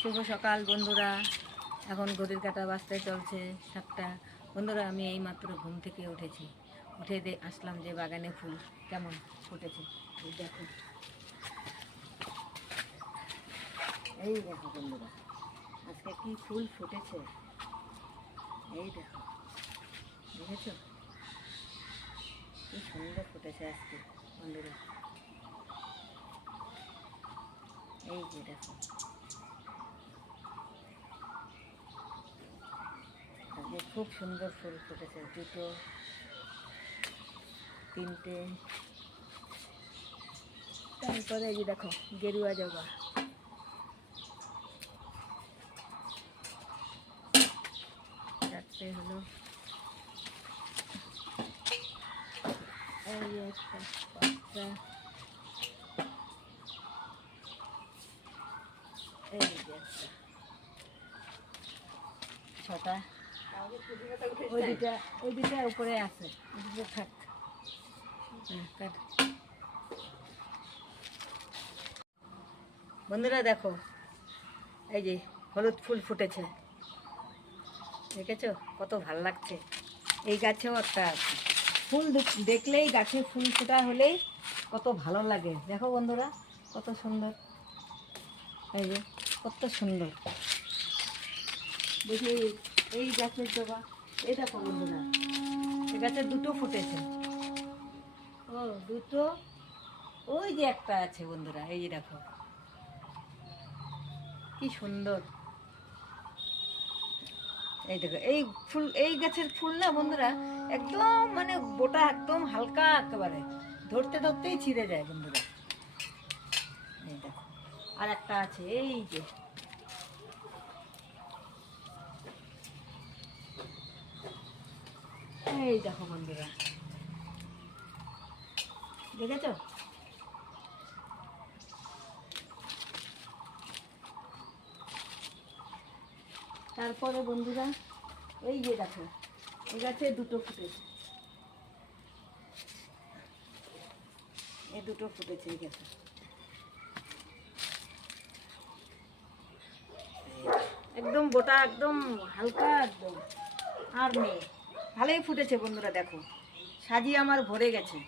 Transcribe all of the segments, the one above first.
শুভ সকাল, বন্ধুরা। এখন ঘড়ির কাটা বাজতে চলছে সাতটা। বন্ধুরা, আমি এই মাত্র ঘুম থেকে উঠেছি। উঠে দে আসলাম যে বাগানে ফুল। কেমন ফুটেছে? দেখো। এই দেখো বন্ধুরা, আজকে কি ফুল ফুটেছে? এই দেখো। দেখেছ? কি সুন্দর ফুটেছে আজকে, বন্ধুরা। এই যে দেখো। আজকে খুব সুন্দর ফুল ফুটেছে, দুটো, তিনটে। তারপরে এই যে দেখো, গেরুয়া জবা। চারটে হলো। এই একটা পাঁচটা। এই যে ছটা। ওই দুটা ওই দুটা উপরে আছে। থাক। বন্ধুরা দেখো, এই যে হলুদ ফুল ফুটেছে। দেখেছ? কত ভালো লাগছে। এই গাছেও একটা আছে। ফুল দেখলেই গাছে ফুল ফোটা হলেই কত ভালো লাগে। দেখো বন্ধুরা, কত সুন্দর। এই যে, কত সুন্দর। দেখি এই- গাছের জবা এই দেখো বন্ধুরা। এই গাছের দুটো ফুটেছে। ও, দুটো। ওই যে একটা আছে বন্ধুরা, এই যে দেখো। কি সুন্দর। এই দেখো, এই ফুল, এই গাছের ফুল না বন্ধুরা, একদম মানে গোটা একদম হালকা একেবারে। ধরতে ধরতেই ছিঁড়ে যায় বন্ধুরা। এই দেখো, আর একটা আছে, এই যে। এই দেখো বন্ধুরা। দেখেছ? তারপরে বন্ধুরা, এই যে দেখো, এই গাছে দুটো ফুটেছে। এই দুটো ফুটেছে, এই গাছে একদম গোটা, একদম হালকা, একদম। আর নেই। ভালোই ফুটেছে বন্ধুরা, দেখো। সাজিয়ে আমার ভরে গেছে।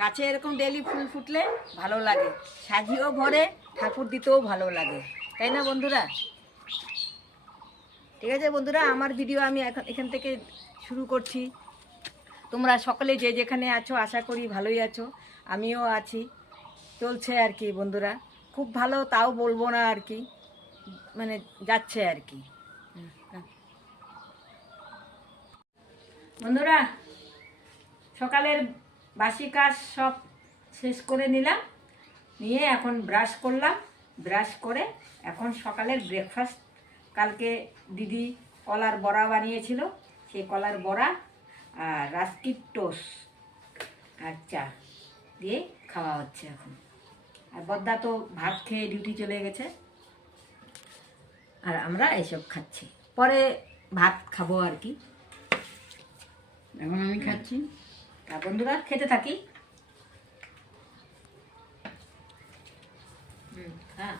গাছে এরকম ডেলি ফুল ফুটলে ভালো লাগে। সাজিয়েও ভরে, ঠাকুর দিতেও ভালো লাগে। তাই না বন্ধুরা? ঠিক আছে বন্ধুরা, আমার ভিডিও আমি এখন এখান থেকে শুরু করছি। তোমরা সকলে যে যেখানে আছো, আশা করি ভালোই আছো। আমিও আছি। চলছে আর কি বন্ধুরা। খুব ভালো, তাও বলব না আর কি। মানে যাচ্ছে আর কি হুম, হ্যাঁ। বন্ধুরা, সকালের বাসি কাজ সব শেষ করে নিলাম, নিয়ে এখন ব্রাশ করলাম। ব্রাশ করে এখন সকালের ব্রেকফাস্ট কালকে দিদি কলার বড়া বানিয়েছিল, সেই কলার বড়া আর রাস্কির টোস আর চা দিয়ে খাওয়া হচ্ছে এখন। আর বদ্দা তো ভাত খেয়ে ডিউটি চলে গেছে। আর আমরা এসব খাচ্ছি। পরে ভাত খাব আর কি। এখন আমি খাচ্ছি। আর বন্ধুরা খেতে থাকি। হুম, হ্যাঁ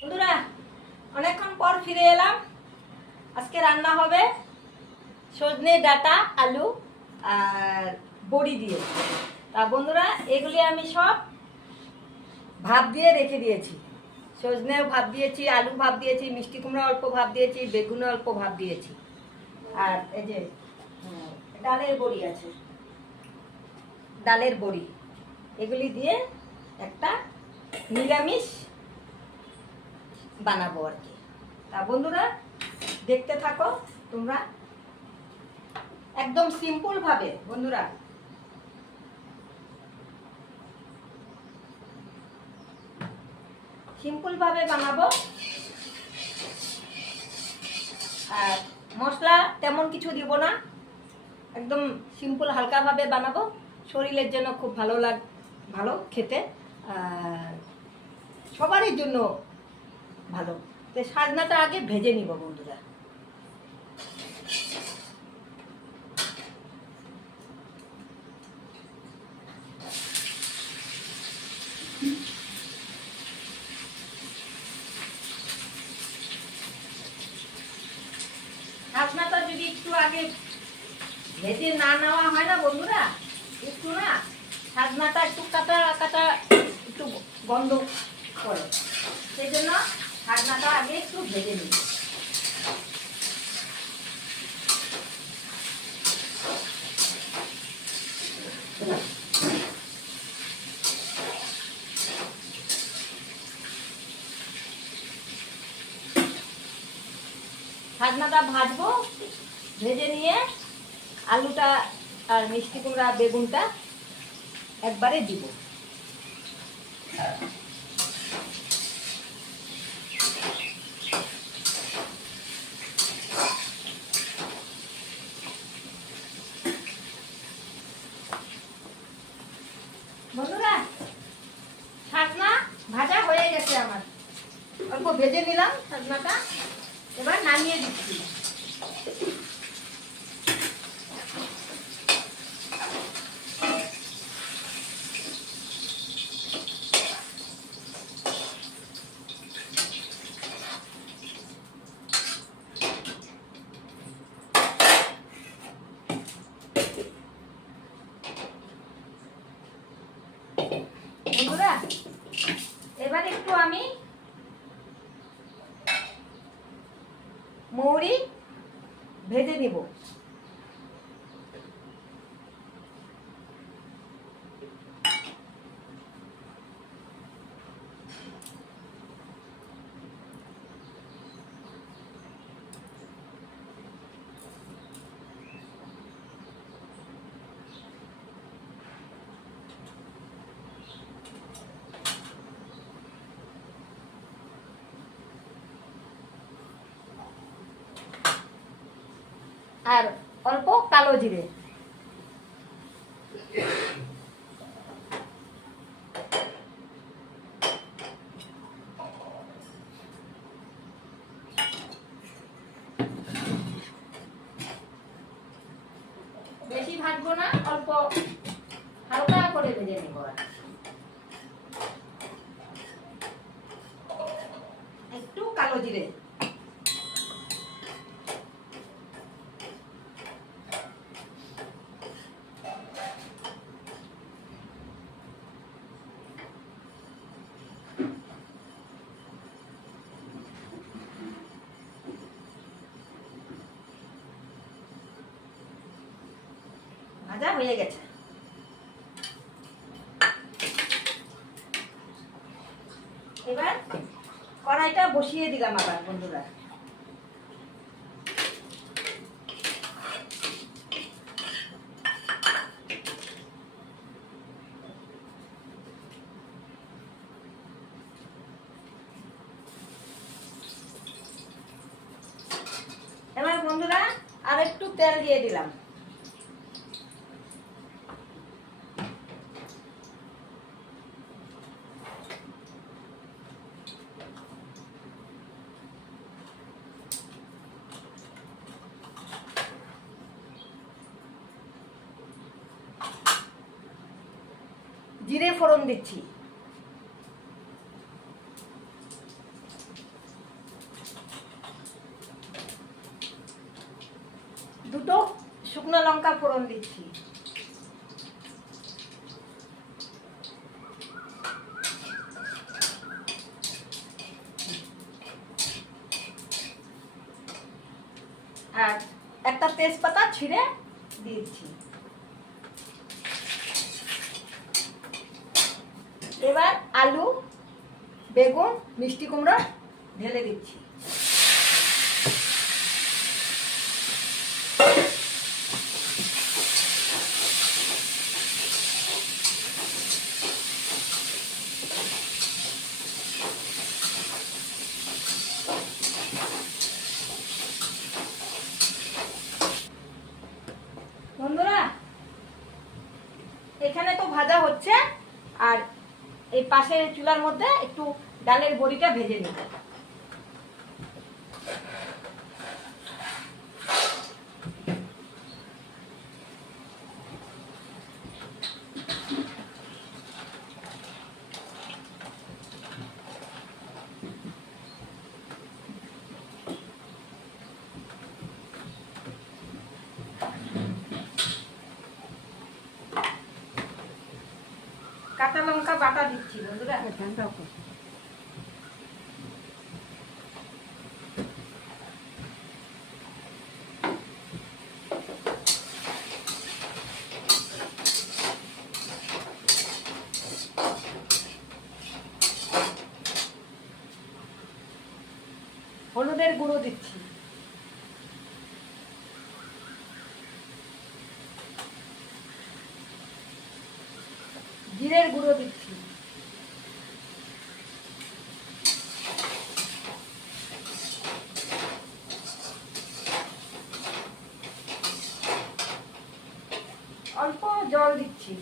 বন্ধুরা অনেকক্ষণ পর ফিরে এলাম আজকে রান্না হবে সজনে ডাটা, আলু আর বড়ি দিয়ে। তা বন্ধুরা, এগুলি আমি সব ভাপ দিয়ে রেখে দিয়েছি। সজনেও ভাপ দিয়েছি, আলু ভাপ দিয়েছি, মিষ্টি কুমড়া অল্প ভাপ দিয়েছি, বেগুনও অল্প ভাপ দিয়েছি। আর এই যে ডালের বড়ি আছে। ডালের বড়ি। এগুলি দিয়ে একটা নিরামিষ বানাবো আর কি। তা বন্ধুরা দেখতে থাকো, তোমরা। একদম সিম্পলভাবে বন্ধুরা। সিম্পলভাবে বানাবো। আর মশলা তেমন কিছু দিব না। একদম সিম্পল হালকাভাবে বানাবো। শরীরের জন্য খুব ভালো লাগ, ভালো খেতে। আর সবারই জন্য ভালো। তো সাজনাটা আগে ভেজে নিব, বন্ধুরা। Thank you. খাজনাটা ভাজবো ভেজে নিয়ে আলুটা আর মিষ্টি কুমড়া বেগুনটা একবারে দিব। আর অল্প কালো জিরে। ভাজা হয়ে গেছে। এবার কড়াইটা বসিয়ে দিলাম আবার বন্ধুরা। জিরে ফোড়ন দিচ্ছি। এবার আলু বেগুন মিষ্টি কুমড়ো ঢেলে দিচ্ছি। চুলার মধ্যে একটু ডালের বড়িটা ভেজে নিতে কাঁচা লঙ্কা বাটা দিচ্ছি। হলুদের গুঁড়ো দিচ্ছি। জিরের গুঁড়ো দিচ্ছি অল্প জল দিচ্ছি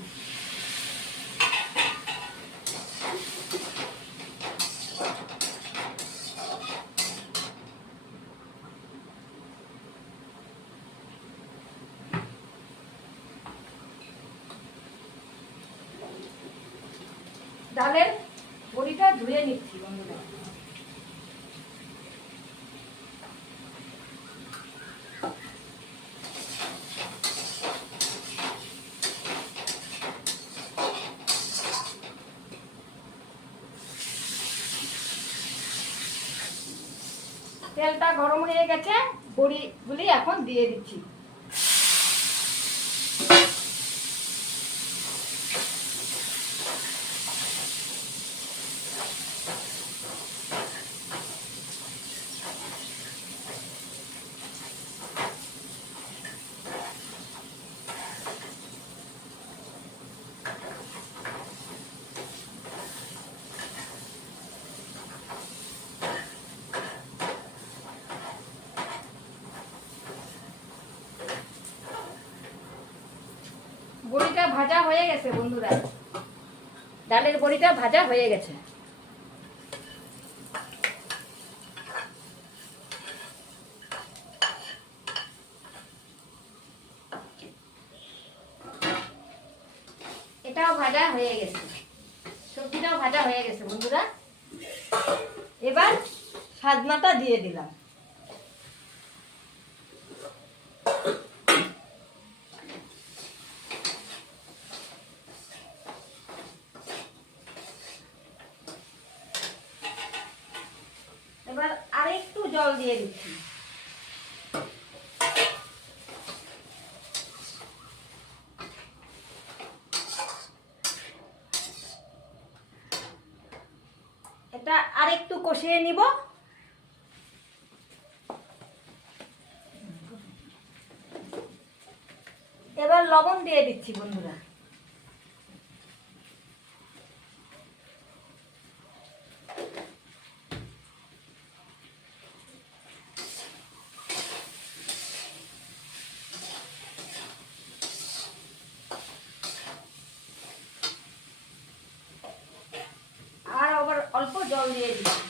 ডালের বড়িটা ধুয়ে নিচ্ছি বন্ধুরা তেলটা গরম হয়ে গেছে বড়িগুলি এখন দিয়ে দিচ্ছি বড়িটা ভাজা হয়ে গেছে, বন্ধুরা। ডালের বড়িটা ভাজা হয়ে গেছে। এটাও ভাজা হয়ে গেছে। সবজিটাও ভাজা হয়ে গেছে, বন্ধুরা। এবার সাজনাটা দিয়ে দিলাম এবার আরেকটু জল দিয়ে দিচ্ছি। এটা আরেকটু কষিয়ে নিব। এবার লবণ দিয়ে দিচ্ছি বন্ধুরা আর আবার অল্প জল দিয়ে দিচ্ছি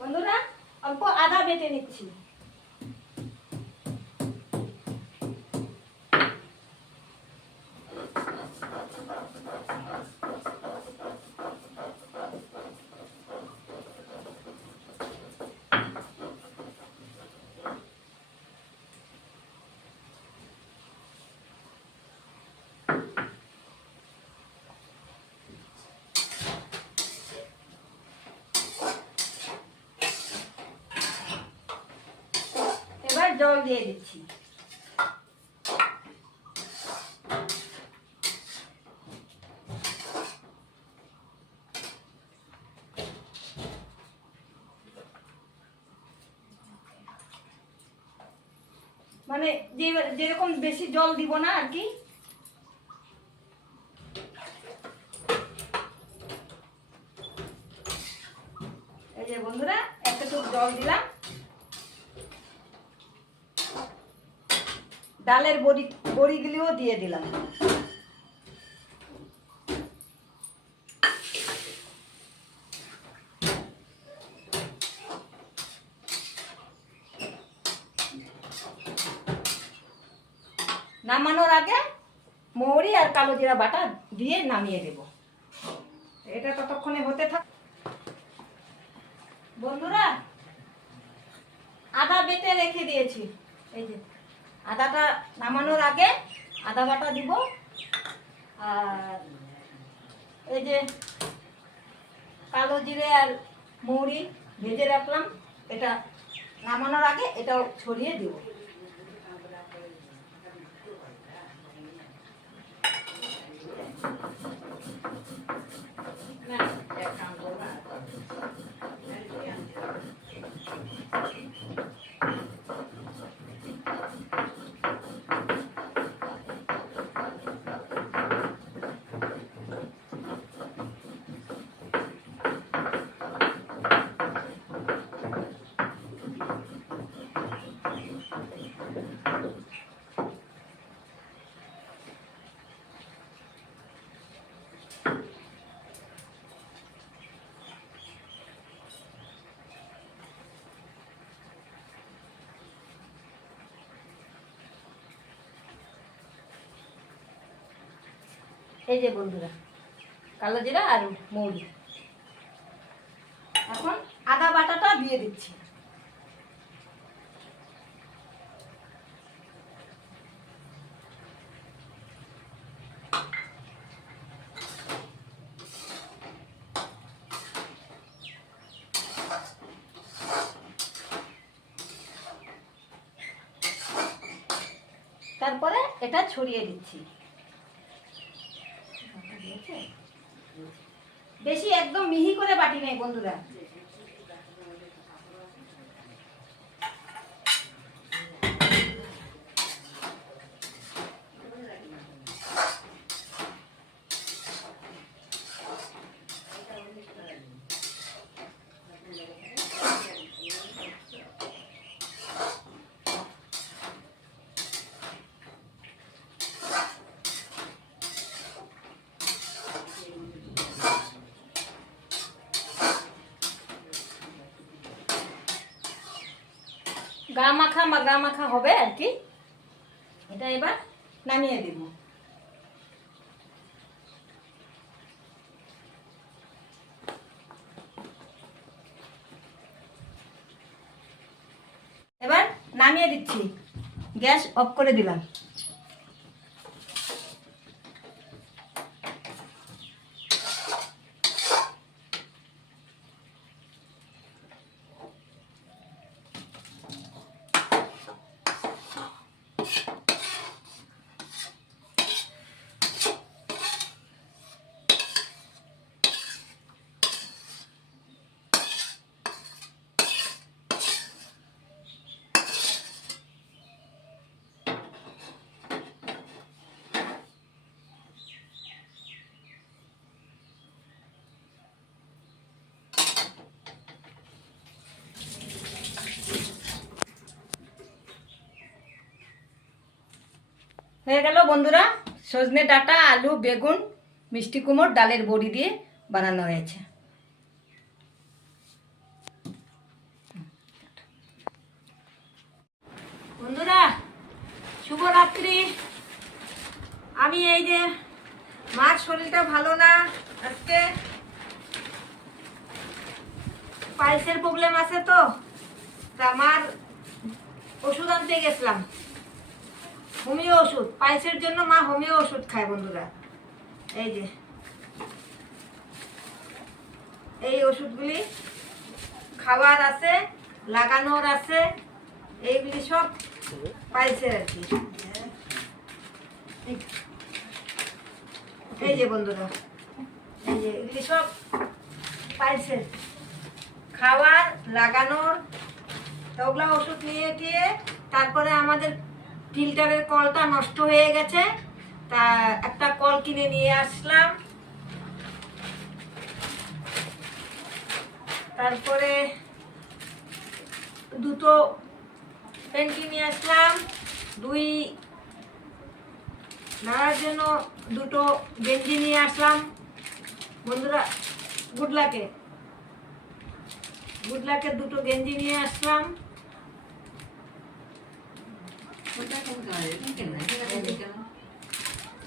বন্ধুরা অল্প আদা বেটে নিচ্ছি। জল দিয়ে দিচ্ছি। মানে যেরকম বেশি জল দিব না আর কি এই যে বন্ধুরা এতটুকু জল দিলাম ডালের বড়ি, বড়িগুলিও দিয়ে দিলাম। নামানোর আগে মৌরি আর কালো জিরা বাটা দিয়ে নামিয়ে দেব। এটা ততক্ষণে হতে থাক। বন্ধুরা, আদা বেটে রেখে দিয়েছি। এই যে। আদাটা নামানোর আগে আদা বাটা দিব। আর এই যে কালো জিরে আর মৌরি ভেজে রাখলাম, এটা নামানোর আগে এটাও ছড়িয়ে দিব। এই যে বন্ধুরা, কালো জিরা আর মৌরি। এখন আদা বাটাটা দিয়ে দিচ্ছি। তারপরে এটা ছড়িয়ে দিচ্ছি বেশি একদম মিহি করে বাটি নেই বন্ধুরা। গা মাখা বা গা মাখা হবে আর কি। এটা এবার নামিয়ে দিব। এবার নামিয়ে দিচ্ছি। গ্যাস অফ করে দিলাম। হয়ে গেল বন্ধুরা। সজনে ডাঁটা, আলু, বেগুন, মিষ্টি কুমড়, ডালের বড়ি দিয়ে বানানো হয়েছে। বন্ধুরা, শুভরাত্রি। আমি এই যে মার শরীরটা ভালো না, আজকে পাইলসের প্রবলেম আছে তো, তা মার ওষুধ আনতে গেছিলাম। হোমিও ওষুধ পাইলসের জন্য মা হোমিও ওষুধ খায় বন্ধুরা। এই যে, এই ওষুধগুলি খাবার আছে, লাগানোর আছে, এইগুলি সব পাইছে আর কি। এই- যে বন্ধুরা, এই যে এগুলি সব পাইছে খাওয়ার লাগানোর, তো ওগুলা ওষুধ নিয়ে টিয়ে তারপরে আমাদের ফিল্টারের কলটা নষ্ট হয়ে গেছে। তা একটা কল কিনে নিয়ে আসলাম। তারপরে দুটো প্যান্টি নিয়ে আসলাম। দুই নাড়ার জন্য দুটো গেঞ্জি নিয়ে আসলাম। বন্ধুরা, গুড লাকে। গুড লাকের দুটো গেঞ্জি নিয়ে আসলাম ওটা কোন কালার এটা কেন এটা কেন কেন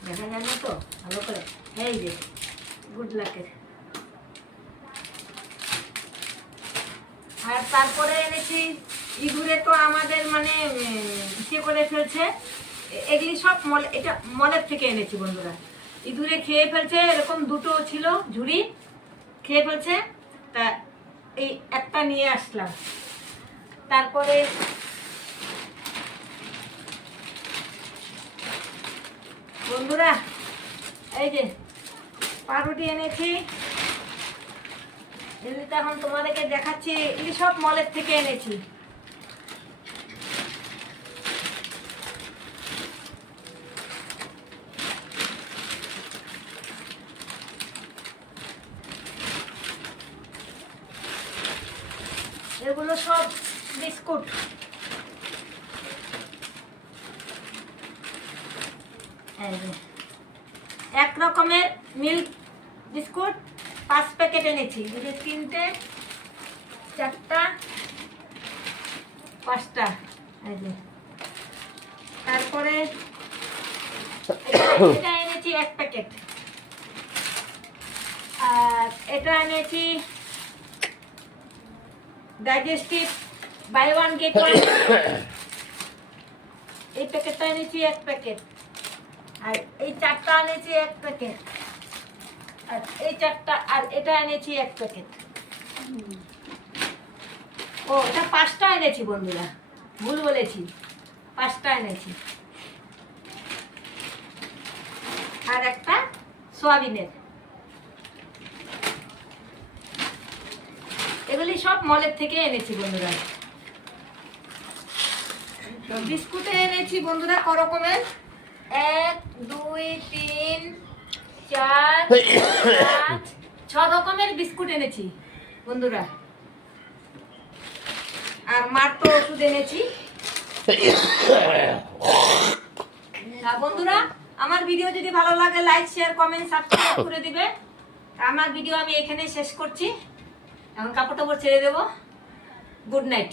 দেখা যায় না তো ভালো করে এই যে গুড লাকের আর তারপরে এনেছি ইঁদুরে তো আমাদের মানে ইসে করে ফেলছে এগুলি সব মল এটা মলের থেকে এনেছি বন্ধুরা ইঁদুরে খেয়ে ফেলছে এরকম দুটো ছিল ঝুড়ি খেয়ে ফেলছে তা এই একটা নিয়ে আসলাম তারপরে বন্ধুরা, এই যে পাউরুটি এনেছি। এগুলি তো এখন তোমাদেরকে দেখাচ্ছি এগুলি সব মলের থেকে এনেছি। এগুলো সব বিস্কুট এই যে এক রকমের মিল্ক বিস্কুট, পাঁচ প্যাকেট এনেছি। দুটো তিনটে, চারটা, পাঁচটা। তারপরে এটা এনেছি এক প্যাকেট। আর এটা এনেছি digestive buy one get one এই প্যাকেটটা এনেছি এক প্যাকেট। আর এই চারটা এনেছি এক প্যাকেট। আর এই চারটা আর এটা এনেছি এক প্যাকেট। ও এটা পাঁচটা এনেছি বন্ধুরা। ভুল বলেছি। পাঁচটা এনেছি। আর একটা সোয়াবিনের। এগুলি সব মলের থেকে এনেছি বন্ধুরা। বিস্কুটে এনেছি বন্ধুরা ক রকমের এক দুই তিন চার পাঁচ ছ রকমের বিস্কুট এনেছি বন্ধুরা। আর মারতো ওষুধ এনেছি। তা বন্ধুরা আমার ভিডিও যদি ভালো লাগে লাইক শেয়ার কমেন্ট সাবস্ক্রাইব করে দিবে। আমার ভিডিও আমি এখানেই শেষ করছি। এখন কাপড় টাপড় ছেড়ে দেবো। Good night